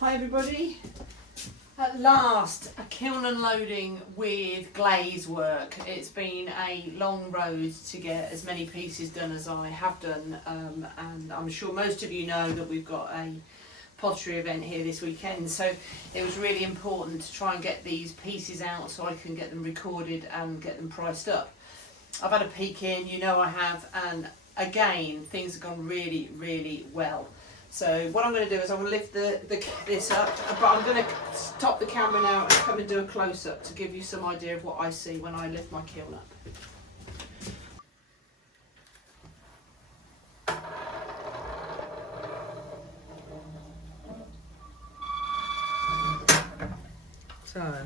Hi everybody. At last, a kiln unloading with glaze work. It's been a long road to get as many pieces done as I have done, and I'm sure most of you know that we've got a pottery event here this weekend, so it was really important to try and get these pieces out so I can get them recorded and get them priced up. I've had a peek in, you know I have, and again things have gone really, really well. So what I'm going to do is I'm going to lift this up, but I'm going to stop the camera now and come and do a close-up to give you some idea of what I see when I lift my kiln up. So,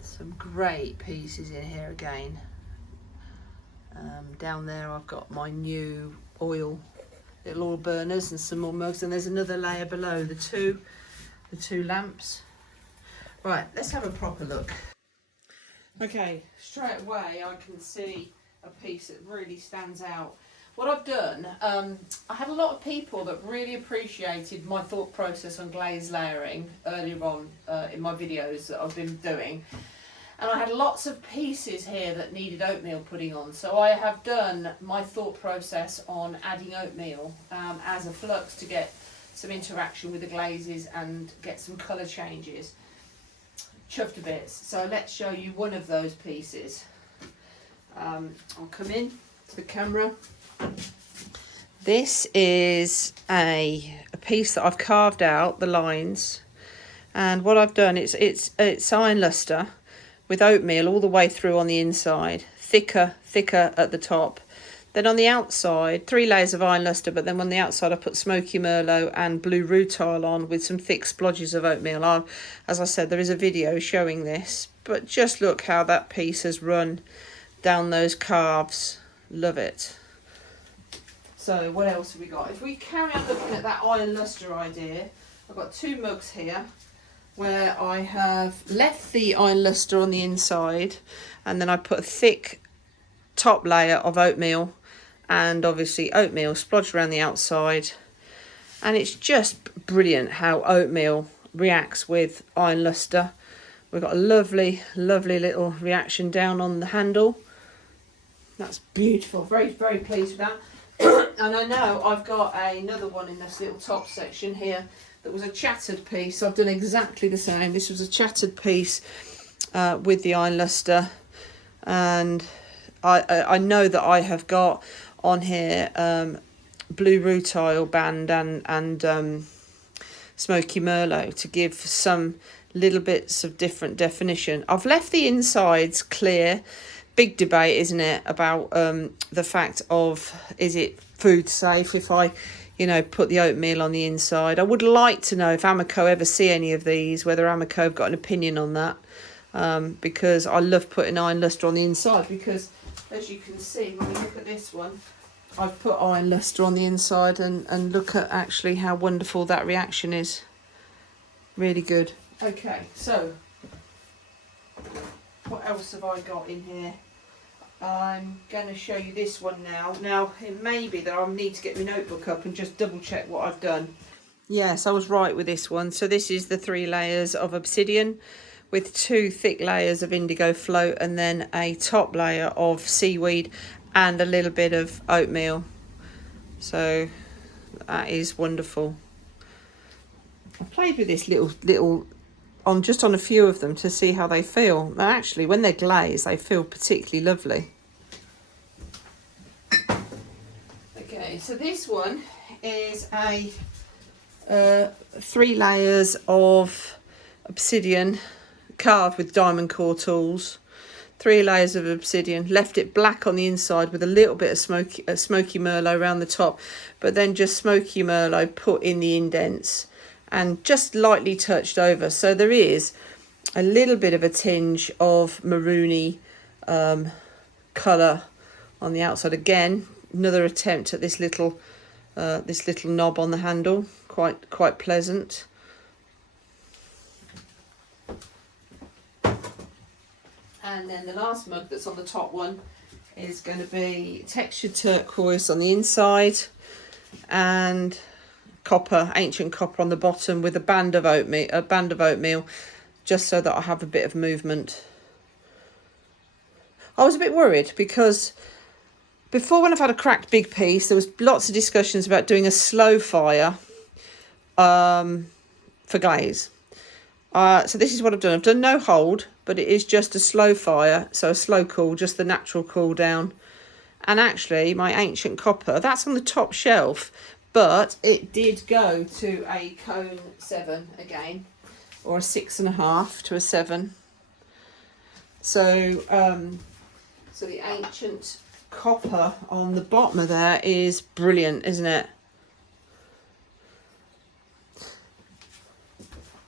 some great pieces in here again. Down there I've got my new little oil burners and some more mugs, and there's another layer below the two lamps. Right, let's have a proper look. Okay, straight away I can see a piece that really stands out. What I've done, I had a lot of people that really appreciated my thought process on glaze layering earlier on in my videos that I've been doing. And I had lots of pieces here that needed oatmeal putting on. So I have done my thought process on adding oatmeal as a flux to get some interaction with the glazes and get some colour changes. Chuffed to bits. So let's show you one of those pieces. I'll come in to the camera. This is a piece that I've carved out the lines, and what I've done it's iron luster with oatmeal all the way through on the inside, thicker at the top. Then on the outside, 3 layers of iron luster, but then on the outside I put smoky merlot and blue rutile on with some thick splodges of oatmeal. As I said, there is a video showing this, but just look how that piece has run down those calves. Love it. So what else have we got? If we carry on looking at that iron luster idea, I've got 2 mugs here where I have left the iron luster on the inside, and then I put a thick top layer of oatmeal, and obviously oatmeal splodged around the outside. And it's just brilliant how oatmeal reacts with iron luster. We've got a lovely little reaction down on the handle. That's beautiful. Very, very pleased with that. And I know I've got another one in this little top section here that was a chattered piece. I've done exactly the same. This was a chattered piece with the iron luster, and I know that I have got on here blue rutile band and smoky merlot to give some little bits of different definition. I've left the insides clear. Big debate, isn't it, about the fact of, is it food safe if I put the oatmeal on the inside? I would like to know if Amaco ever see any of these, whether Amaco have got an opinion on that, because I love putting iron luster on the inside, because as you can see when we look at this one, I've put iron luster on the inside, and look at actually how wonderful that reaction is. Really good. Okay, so what else have I got in here? I'm going to show you this one now. Now, it may be that I'll need to get my notebook up and just double check what I've done. Yes, I was right with this one. So this is the 3 layers of obsidian with 2 thick layers of indigo float, and then a top layer of seaweed and a little bit of oatmeal. So that is wonderful. I played with this little on a few of them to see how they feel. Now, actually, when they're glazed, they feel particularly lovely. Okay, so this one is a 3 layers of obsidian carved with diamond core tools. 3 layers of obsidian, left it black on the inside with a little bit of smoky merlot around the top, but then just smoky merlot put in the indents and just lightly touched over. So there is a little bit of a tinge of maroony colour on the outside. Again, another attempt at this little knob on the handle. Quite pleasant. And then the last mug that's on the top one is going to be textured turquoise on the inside and copper, ancient copper on the bottom with a band of oatmeal, just so that I have a bit of movement. I was a bit worried because before, when I've had a cracked big piece, there was lots of discussions about doing a slow fire for glaze. So this is what I've done. I've done no hold, but it is just a slow fire, so a slow cool, just the natural cool down. And actually, my ancient copper, that's on the top shelf, but it did go to a cone 7 again, or a 6.5 to a 7. So, so the ancient copper on the bottom of there is brilliant, isn't it?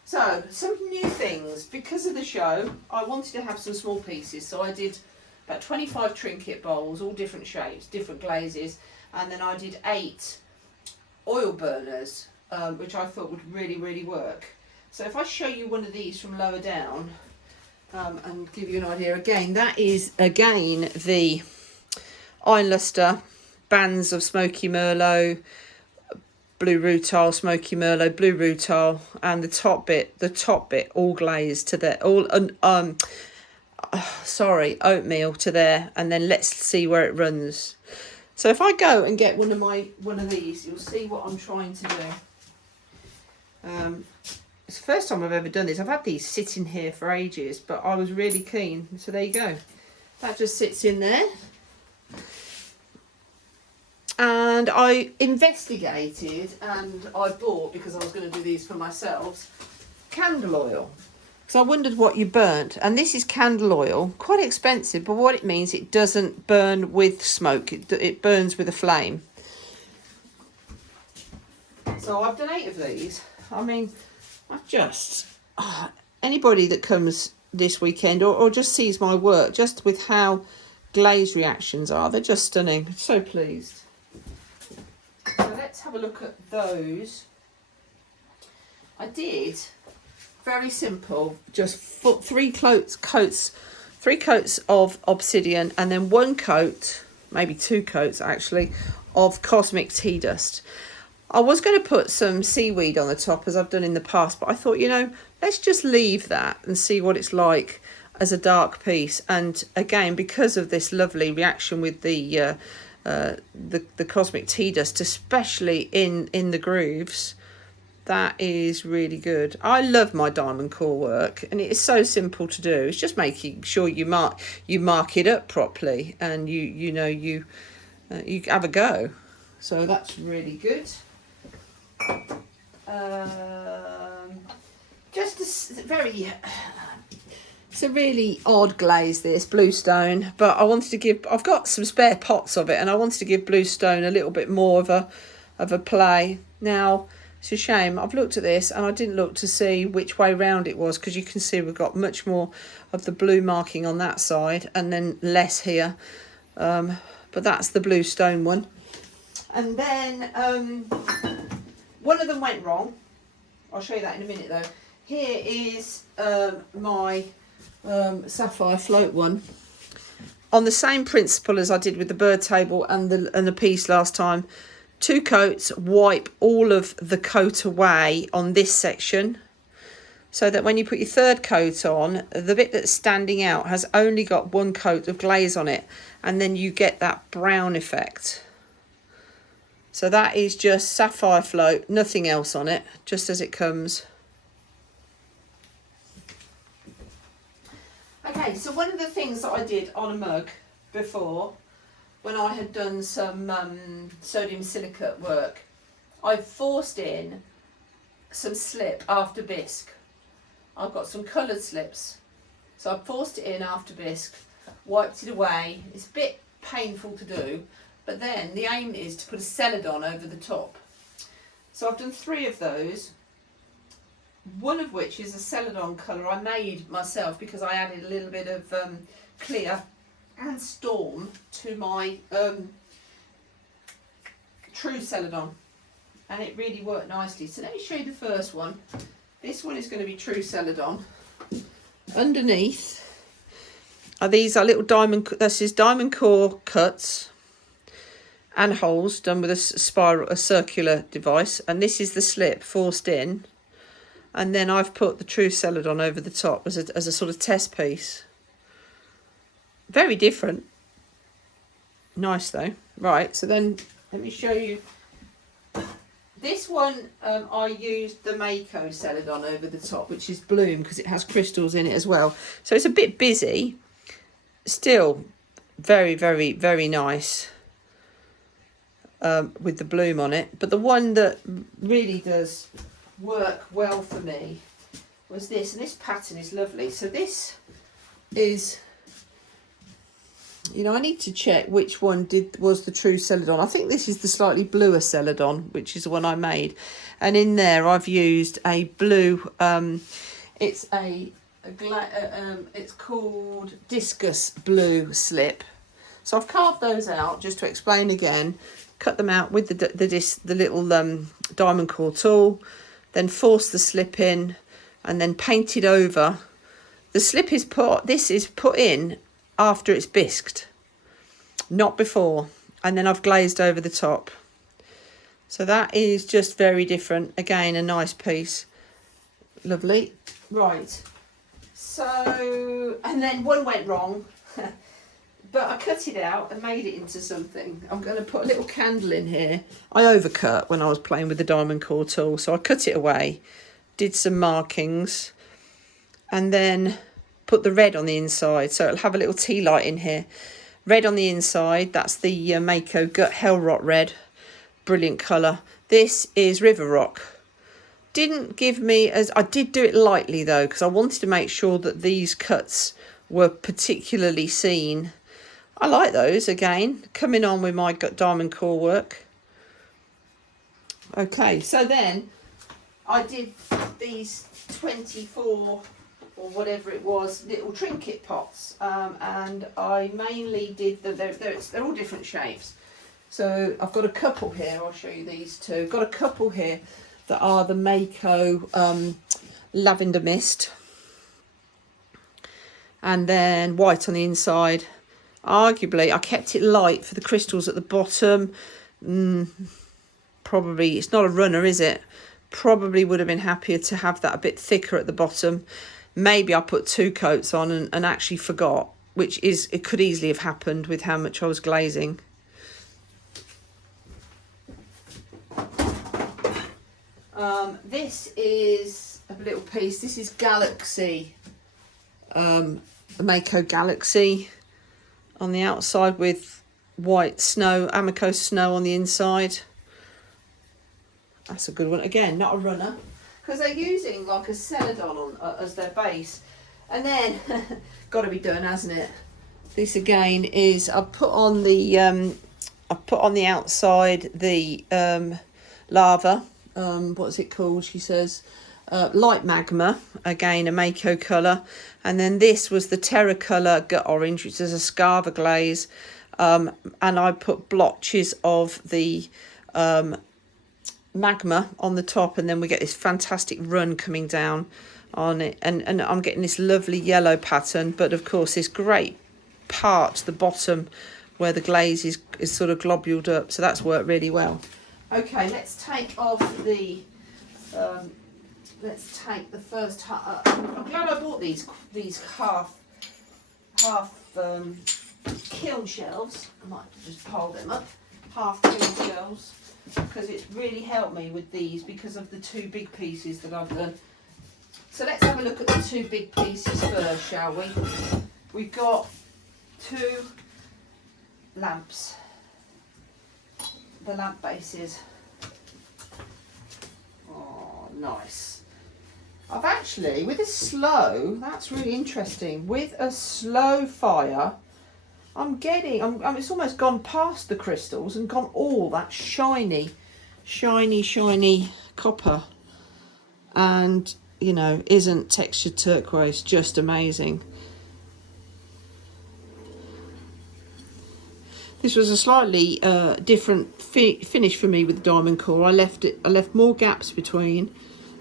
So, some new things. Because of the show, I wanted to have some small pieces, so I did about 25 trinket bowls, all different shapes, different glazes, and then I did 8 oil burners, which I thought would really, really work. So if I show you one of these from lower down, and give you an idea, again, that is, again, the iron luster, bands of smoky merlot, blue rutile, smoky merlot, blue rutile, and the top bit all glazed to there, oatmeal to there, and then let's see where it runs. So if I go and get one of these, you'll see what I'm trying to do. It's the first time I've ever done this. I've had these sitting here for ages, but I was really keen. So there you go. That just sits in there. And I investigated and I bought, because I was going to do these for myself, candle oil. So I wondered what you burnt, and this is candle oil, quite expensive, but what it means, it doesn't burn with smoke, it burns with a flame. So I've done 8 of these. I mean, I've just, anybody that comes this weekend or just sees my work, just with how glaze reactions are, they're just stunning. So pleased. So let's have a look at those. I did very simple, just 3 coats of obsidian, and then 1 coat, maybe 2 coats actually, of cosmic tea dust. I was going to put some seaweed on the top, as I've done in the past, but I thought, you know, let's just leave that and see what it's like as a dark piece. And again, because of this lovely reaction with the cosmic tea dust, especially in the grooves, that is really good. I love my diamond core work, and it is so simple to do. It's just making sure you mark it up properly, and you have a go. So that's really good. It's a really odd glaze, this bluestone, but I wanted to give, I've got some spare pots of it, and I wanted to give bluestone a little bit more of a play. Now, it's a shame, I've looked at this and I didn't look to see which way round it was, because you can see we've got much more of the blue marking on that side and then less here, but that's the bluestone one. And then one of them went wrong. I'll show you that in a minute though. Here is my Sapphire float one, on the same principle as I did with the bird table and the piece last time. 2 coats, wipe all of the coat away on this section, so that when you put your 3rd coat on, the bit that's standing out has only got 1 coat of glaze on it, and then you get that brown effect. So that is just Sapphire float, nothing else on it, just as it comes. Okay, so one of the things that I did on a mug before, when I had done some sodium silicate work, I forced in some slip after bisque. I've got some coloured slips, so I forced it in after bisque, wiped it away. It's a bit painful to do, but then the aim is to put a celadon over the top. So I've done 3 of those, one of which is a celadon colour I made myself, because I added a little bit of clear and storm to my true celadon, and it really worked nicely. So let me show you the first one. This one is going to be true celadon. Underneath are these are little diamond, this is diamond core cuts, and holes done with a spiral, a circular device, and this is the slip forced in, and then I've put the true Celadon over the top as a sort of test piece. Very different. Nice though. Right, so then let me show you. This one, I used the Mayco Celadon over the top, which is bloom because it has crystals in it as well. So it's a bit busy. Still very, very, very nice with the bloom on it. But the one that really does work well for me was this. And this pattern is lovely. So this is... You know, I need to check which one was the true Celadon. I think this is the slightly bluer Celadon, which is the one I made. And in there, I've used a blue. It's it's called Discus Blue Slip. So I've carved those out just to explain again. Cut them out with the little diamond core tool. Then force the slip in, and then painted over. The slip is put. This is put in after it's bisqued, not before, and then I've glazed over the top. So that is just very different. Again, a nice piece. Lovely. Right, so, and then one went wrong but I cut it out and made it into something. I'm going to put a little candle in here. I overcut when I was playing with the diamond core tool, so I cut it away, did some markings, and then put the red on the inside, so it'll have a little tea light in here. Red on the inside, that's the Mayco Gut Hell Rot Red. Brilliant colour. This is River Rock. Didn't give me as... I did do it lightly though, because I wanted to make sure that these cuts were particularly seen. I like those, again, coming on with my diamond core work. Okay, so then I did these 24... or whatever it was, little trinket pots, and I mainly did they're all different shapes. So I've got a couple here, I'll show you these two. I've got a couple here that are the Mayco Lavender Mist, and then white on the inside. Arguably, I kept it light for the crystals at the bottom. Probably, it's not a runner, is it? Probably would have been happier to have that a bit thicker at the bottom. Maybe I put 2 coats on and actually forgot, which is, it could easily have happened with how much I was glazing. This is a little piece. This is Galaxy, Mayco Galaxy on the outside with white snow, Amaco snow on the inside. That's a good one. Again, not a runner, because they're using like a Celadon as their base. And then, got to be done, hasn't it? This again is, I've put on the outside the lava. What's it called? She says light magma. Again, a Mayco colour. And then this was the Terracolor Gut Orange, which is a Scava glaze. And I put blotches of the magma on the top, and then we get this fantastic run coming down on it, and I'm getting this lovely yellow pattern, but of course this great part, the bottom where the glaze is sort of globuled up, so that's worked really well. Okay, let's take off the let's take the first half. I'm glad I bought these half kiln shelves. I might just pile them up, half kiln shelves, because it's really helped me with these because of the 2 big pieces that I've done. So let's have a look at the 2 big pieces first, shall we? We've got 2 lamps, the lamp bases. Oh, nice. I've actually, with a slow, that's really interesting, with a slow fire, it's almost gone past the crystals and gone all that shiny copper, and you know, isn't textured turquoise just amazing? This was a slightly different finish for me with the diamond core. I left more gaps between,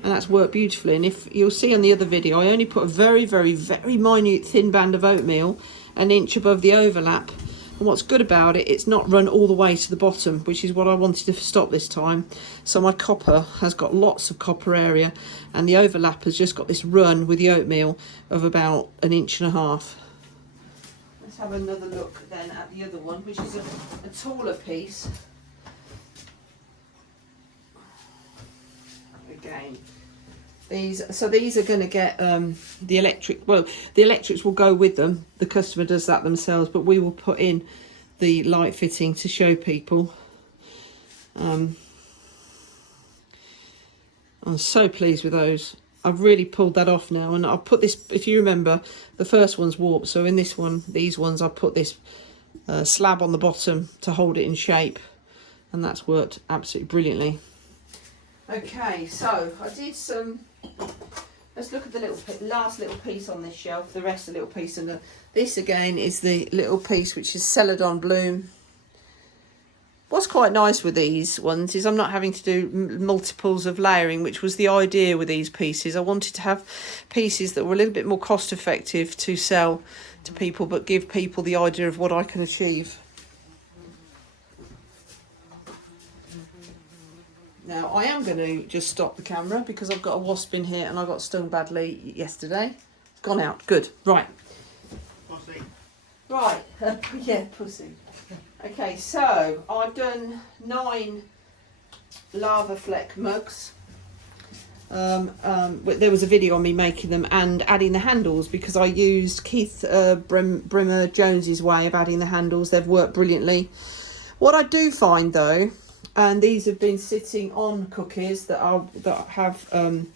and that's worked beautifully. And if you'll see on the other video, I only put a very, very, very minute thin band of oatmeal, an inch above the overlap, And what's good about it, it's not run all the way to the bottom, which is what I wanted to stop this time. So my copper has got lots of copper area, and the overlap has just got this run with the oatmeal of about 1.5 inches. Let's have another look then at the other one, which is a taller piece. Again, these are going to get the electric, well, the electrics will go with them. The customer does that themselves, but we will put in the light fitting to show people. I'm so pleased with those. I've really pulled that off now, and I'll put this, if you remember, the first one's warped, so in this one, these ones, I put this slab on the bottom to hold it in shape, and that's worked absolutely brilliantly. Okay, so I did some, let's look at the last little piece on this shelf, the rest of the little piece, and this again is the little piece which is Celadon Bloom. What's quite nice with these ones is I'm not having to do multiples of layering, which was the idea with these pieces. I wanted to have pieces that were a little bit more cost effective to sell to people, but give people the idea of what I can achieve. Now, I am going to just stop the camera because I've got a wasp in here and I got stung badly yesterday. It's gone out. Good. Right. Pussy. Right. Yeah, pussy. Okay, so I've done 9 lava fleck mugs. There was a video on me making them and adding the handles because I used Keith Brimmer Jones's way of adding the handles. They've worked brilliantly. What I do find though, and these have been sitting on cookies that have can't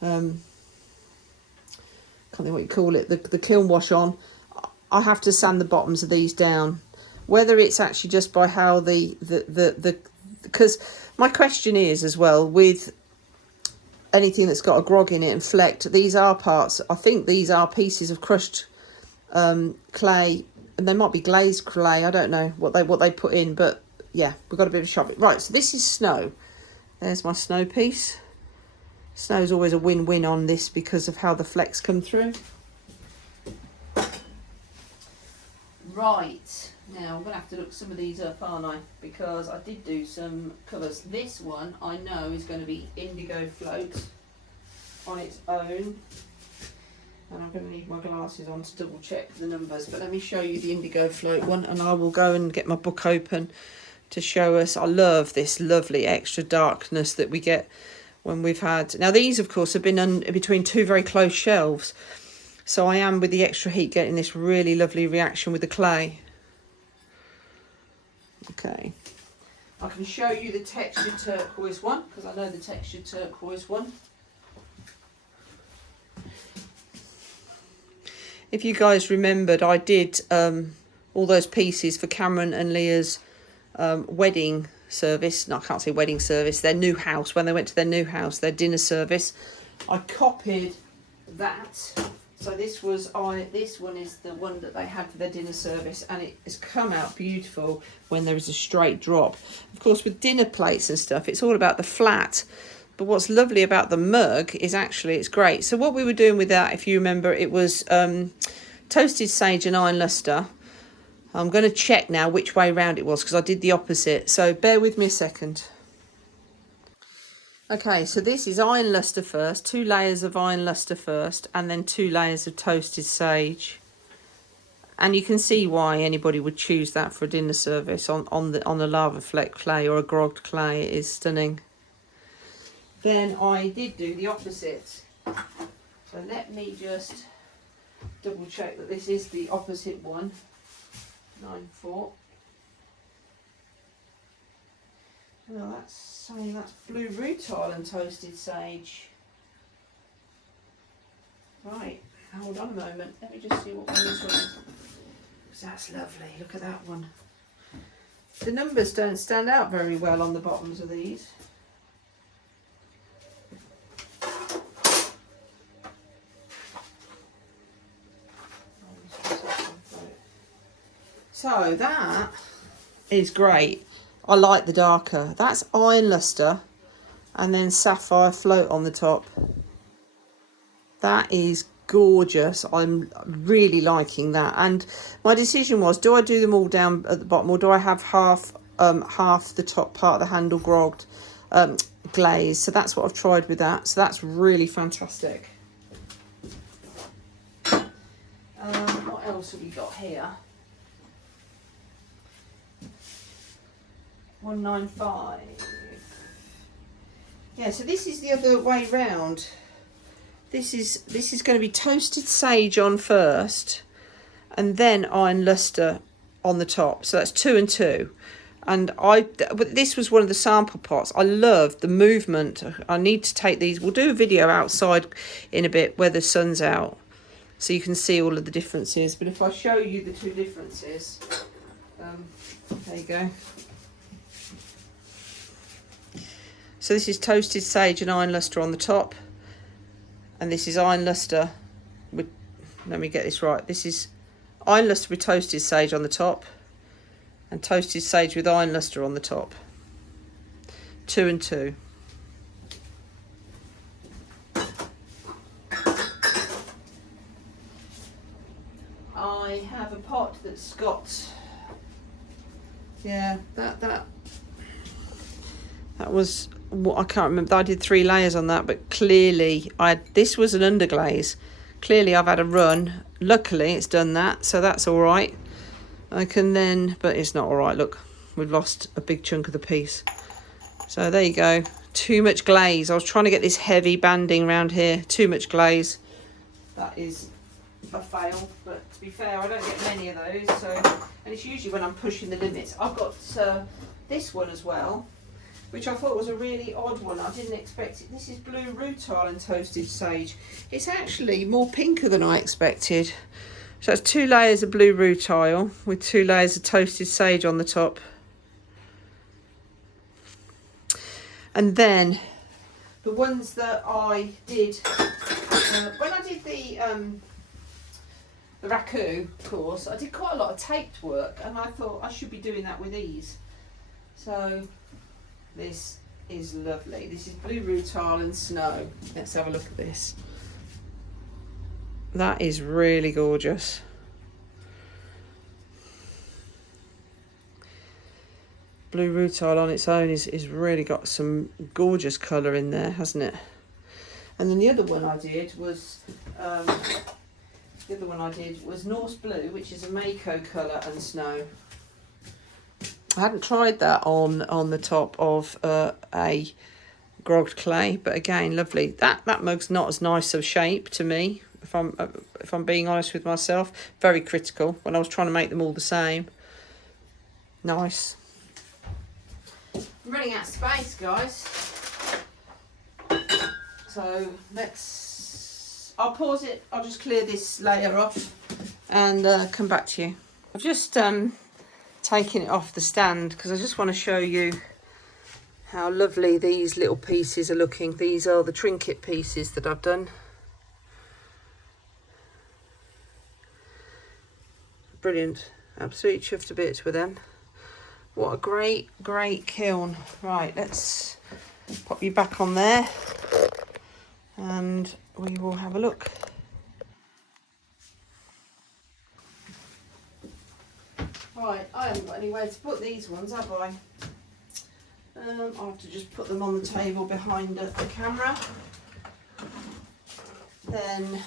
think what you call it, the kiln wash on. I have to sand the bottoms of these down, whether it's actually just by how because my question is as well with anything that's got a grog in it and flecked, these are parts, I think these are pieces of crushed clay, and they might be glazed clay, I don't know what they put in, but yeah, we've got a bit of shopping. Right, so this is snow. There's my snow piece. Snow's always a win-win on this because of how the flecks come through. Right, now I'm going to have to look some of these up, aren't I? Because I did do some colours. This one I know is going to be indigo float on its own. And I'm going to need my glasses on to double check the numbers. But let me show you the indigo float one, and I will go and get my book open to show us. I love this lovely extra darkness that we get when we've had, now these of course have been between 2 very close shelves, so I am with the extra heat getting this really lovely reaction with the clay. Okay, I can show you the textured turquoise one because I know the textured turquoise one. If you guys remembered, I did all those pieces for Cameron and Leah's wedding service. No, I can't say wedding service, their new house, when they went to their new house, their dinner service. I copied that. So this one is the one that they had for their dinner service, and it has come out beautiful when there is a straight drop. Of course, with dinner plates and stuff, it's all about the flat. But what's lovely about the mug is actually it's great. So what we were doing with that, if you remember, it was toasted sage and iron lustre. I'm going to check now which way round it was because I did the opposite. So bear with me a second. Okay, so this is iron lustre first, 2 layers of iron lustre first, and then 2 layers of toasted sage. And you can see why anybody would choose that for a dinner service on the lava fleck clay or a grogged clay. It is stunning. Then I did do the opposite. So let me just double check that this is the opposite one. 9-4. Well, that's saying that's blue rutile and toasted sage. Right, hold on a moment. Let me just see what one this one is. That's lovely. Look at that one. The numbers don't stand out very well on the bottoms of these. So that is great. I like the darker. That's iron lustre and then sapphire float on the top. That is gorgeous. I'm really liking that. And my decision was, do I do them all down at the bottom, or do I have half the top part of the handle grogged glaze? So that's what I've tried with that. So that's really fantastic. What else have we got here? 195. Yeah, so this is the other way round. This is going to be toasted sage on first, and then iron luster on the top. So that's 2 and 2. And this was one of the sample pots. I loved the movement. I need to take these. We'll do a video outside in a bit where the sun's out, so you can see all of the differences. But if I show you the two differences, there you go. So this is toasted sage and iron luster on the top, and this is iron luster with, let me get this right, this is iron luster with toasted sage on the top, and toasted sage with iron luster on the top. 2 and 2. I have a pot that's got, yeah, that was what, I can't remember. I did 3 layers on that, but clearly this was an underglaze. Clearly I've had a run. Luckily it's done that, so that's all right. I can then, but it's not all right. Look, we've lost a big chunk of the piece. So there you go. Too much glaze. I was trying to get this heavy banding around here. Too much glaze. That is a fail, but to be fair, I don't get many of those. So, and it's usually when I'm pushing the limits. I've got this one as well, which I thought was a really odd one. I didn't expect it. This is blue rutile and toasted sage. It's actually more pinker than I expected. So that's 2 layers of blue rutile with 2 layers of toasted sage on the top. And then the ones that I did, when I did the raku course, I did quite a lot of taped work, and I thought I should be doing that with these. So this is lovely. This is blue rutile and snow. Let's have a look at this. That is really gorgeous. Blue rutile on its own is really got some gorgeous colour in there, hasn't it? And then the other one I did was Norse blue, which is a Mayco colour and snow. I hadn't tried that on the top of a grogged clay, but again, lovely. That mug's not as nice of shape to me, if I'm being honest with myself. Very critical when I was trying to make them all the same. Nice. I'm running out of space, guys. So I'll pause it. I'll just clear this layer off and come back to you. I've just taking it off the stand because I just want to show you how lovely these little pieces are looking. These are the trinket pieces that I've done. Brilliant. Absolutely chuffed to bits with them. What a great kiln. Right, let's pop you back on there and we will have a look. Right, I haven't got anywhere to put these ones, have I? I'll have to just put them on the table behind the camera. Then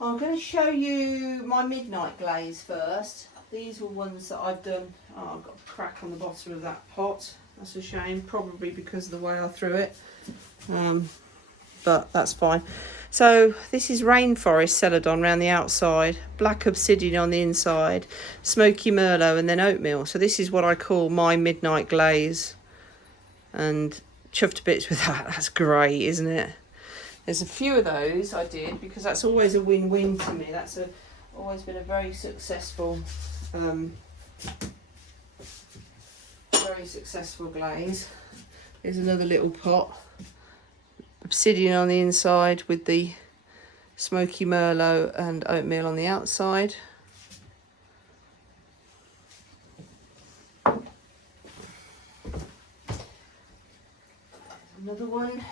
I'm going to show you my midnight glaze first. These were ones that I've done. Oh, I've got a crack on the bottom of that pot. That's a shame, probably because of the way I threw it. But that's fine. So this is rainforest celadon around the outside, black obsidian on the inside, smoky merlot, and then oatmeal. So this is what I call my midnight glaze. And chuffed to bits with that. That's great, isn't it? There's a few of those I did because that's always a win-win to me. That's always been a very successful glaze. Here's another little pot. Obsidian on the inside with the smoky merlot and oatmeal on the outside. Another one.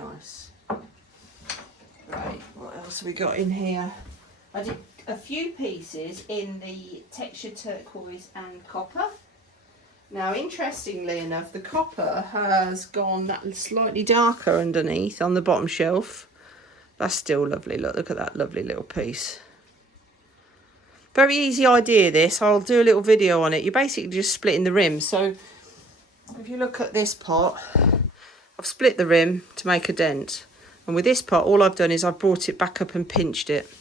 nice. Right, what else have we got in here? I did a few pieces in the textured turquoise and copper. Now, interestingly enough, the copper has gone that slightly darker underneath on the bottom shelf. That's still lovely. Look at that lovely little piece. Very easy idea, this. I'll do a little video on it. You're basically just splitting the rim. So if you look at this pot, I've split the rim to make a dent. And with this pot, all I've done is I've brought it back up and pinched it.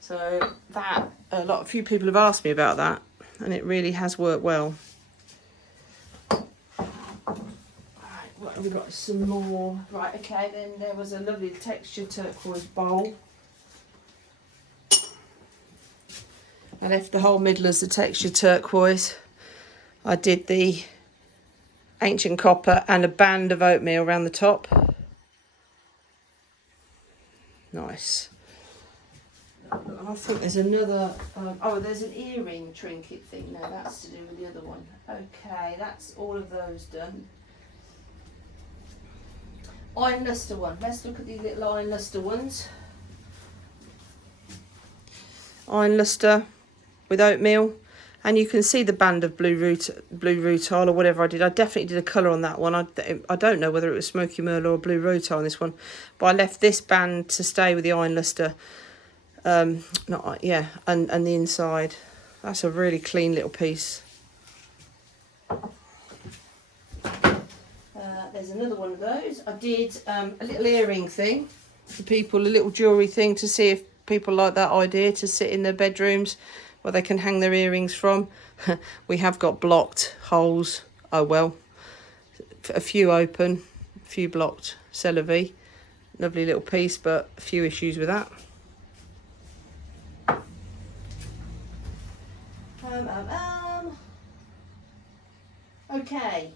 So that, a few people have asked me about that, and it really has worked well. Right, what have we got? Some more. Right, okay, then there was a lovely textured turquoise bowl. I left the whole middle as the textured turquoise. I did the ancient copper and a band of oatmeal around the top. Nice. I think there's another, oh, there's an earring trinket thing. No, that's to do with the other one. Okay, that's all of those done. Iron luster one. Let's look at these little iron luster ones. Iron luster with oatmeal, and you can see the band of blue rutile or whatever I did. I definitely did a colour on that one. I don't know whether it was smoky merlot or blue rutile on this one, but I left this band to stay with the iron luster. And the inside. That's a really clean little piece. There's another one of those. I did a little earring thing for people, a little jewellery thing to see if people like that idea to sit in their bedrooms where they can hang their earrings from. We have got blocked holes. Oh well. A few open, a few blocked. C'est la vie. Lovely little piece, but a few issues with that. Okay,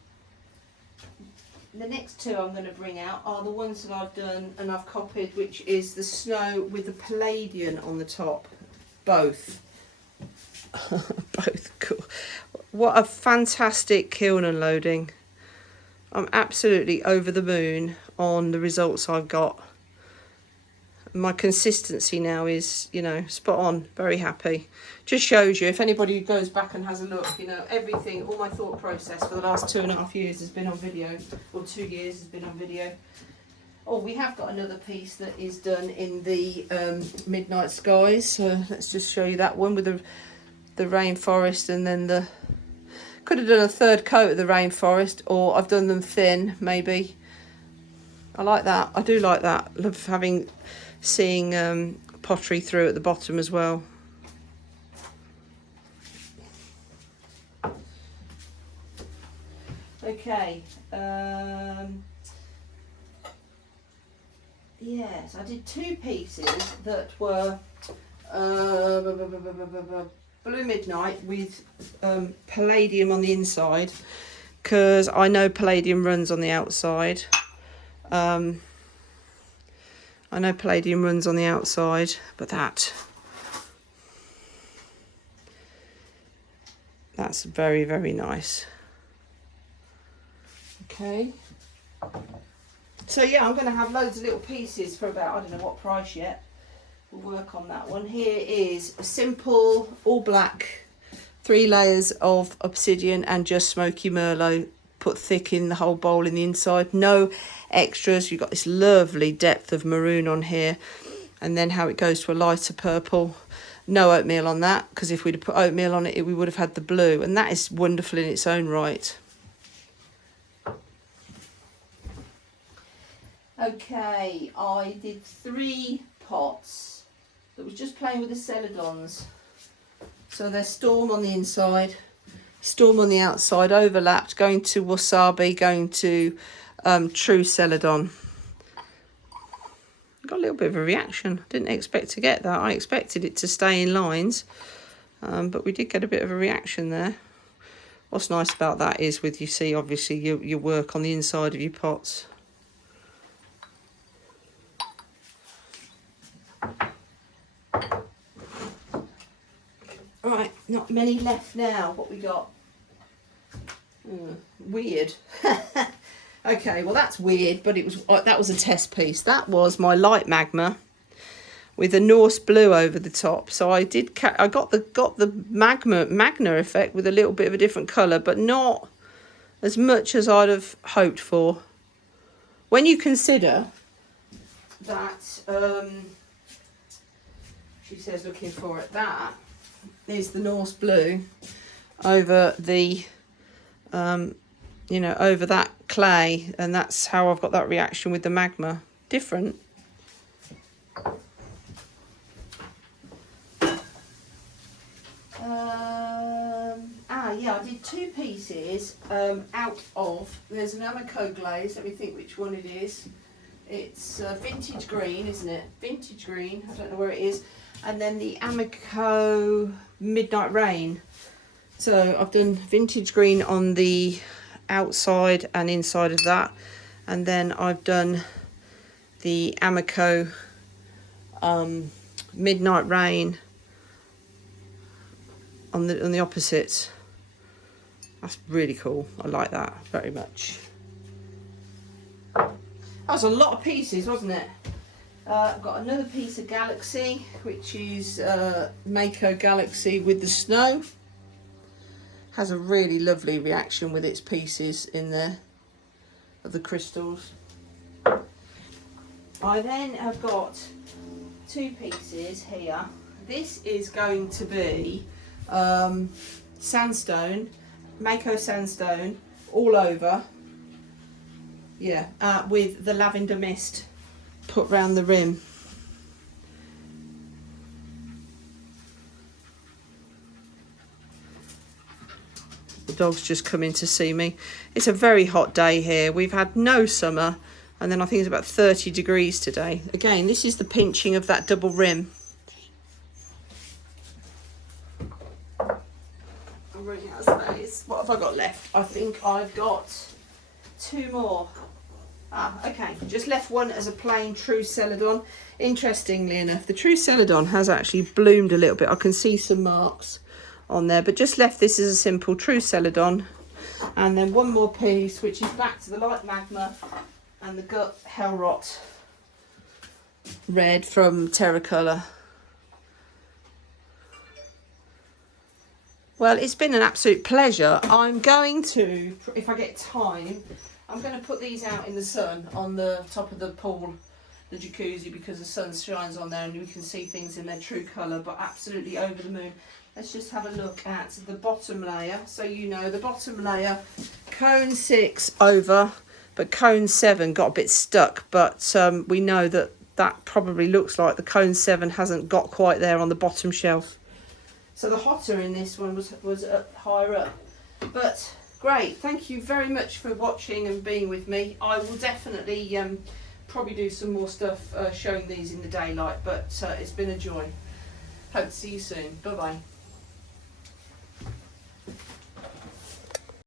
the next two I'm going to bring out are the ones that I've done and I've copied, which is the snow with the palladium on the top. Both. Both cool. What a fantastic kiln unloading. I'm absolutely over the moon on the results I've got. My consistency now is, you know, spot on. Very happy. Just shows you, if anybody goes back and has a look, you know, everything, all my thought process for the last 2.5 years has been on video, or 2 years has been on video. Oh, we have got another piece that is done in the midnight skies. So let's just show you that one with the rainforest, and then the, could have done a third coat of the rainforest, or I've done them thin, maybe. I like that. I do like that. Love seeing pottery through at the bottom as well. Okay, yes, I did two pieces that were blue midnight with palladium on the inside, because I know palladium runs on the outside. I know palladium runs on the outside, but that's very, very nice. Okay. So yeah, I'm going to have loads of little pieces for about, I don't know what price yet. We'll work on that one. Here is a simple all black 3 layers of obsidian and just smoky merlot put thick in the whole bowl in the inside. No extras. You've got this lovely depth of maroon on here, and then how it goes to a lighter purple. No oatmeal on that, because if we'd have put oatmeal on it, we would have had the blue, and that is wonderful in its own right. Okay, I did 3 pots that was just playing with the celadons. So they're storm on the inside, storm on the outside, overlapped, going to wasabi, going to true celadon. Got a little bit of a reaction. Didn't expect to get that. I expected it to stay in lines, but we did get a bit of a reaction there. What's nice about that is you see obviously your work on the inside of your pots. Right, not many left now. What we got? Weird. Okay, well that's weird, but it was that was a test piece. That was my light magma with a Norse blue over the top. So I got the magna effect with a little bit of a different colour, but not as much as I'd have hoped for. When you consider that, she says looking for it, that is the Norse blue over the, you know, over that clay, and that's how I've got that reaction with the magma. Different. Yeah, I did 2 pieces out of, there's an Amaco glaze, let me think which one it is. It's vintage green, isn't it? Vintage green, I don't know where it is. And then the Amaco Midnight Rain. So I've done vintage green on the outside and inside of that. And then I've done the Amaco Midnight Rain on the opposites. That's really cool. I like that very much. That was a lot of pieces, wasn't it? I've got another piece of Galaxy, which is Mayco Galaxy with the snow. Has a really lovely reaction with its pieces in there of the crystals. I then have got 2 pieces here. This is going to be sandstone, Mayco sandstone all over, yeah, with the lavender mist put round the rim. The dog's just come in to see me. It's a very hot day here. We've had no summer, and then I think it's about 30 degrees today. Again, this is the pinching of that double rim. I'm running out of space. What have I got left? I think I've got 2 more. Okay, just left one as a plain true celadon. Interestingly enough, the true celadon has actually bloomed a little bit. I can see some marks on there, but just left this as a simple true celadon. And then one more piece, which is back to the light magma and the gut hellrot red from Terracolor. Well, it's been an absolute pleasure. I'm going to, if I get time, I'm going to put these out in the sun on the top of the pool, the jacuzzi, because the sun shines on there and we can see things in their true colour, but absolutely over the moon. Let's just have a look at the bottom layer. So you know the bottom layer, cone 6 over, but cone 7 got a bit stuck, but we know that that probably looks like the cone 7 hasn't got quite there on the bottom shelf. So the hotter in this one was up higher up. But great, thank you very much for watching and being with me. I will definitely probably do some more stuff showing these in the daylight, but it's been a joy. Hope to see you soon. Bye bye.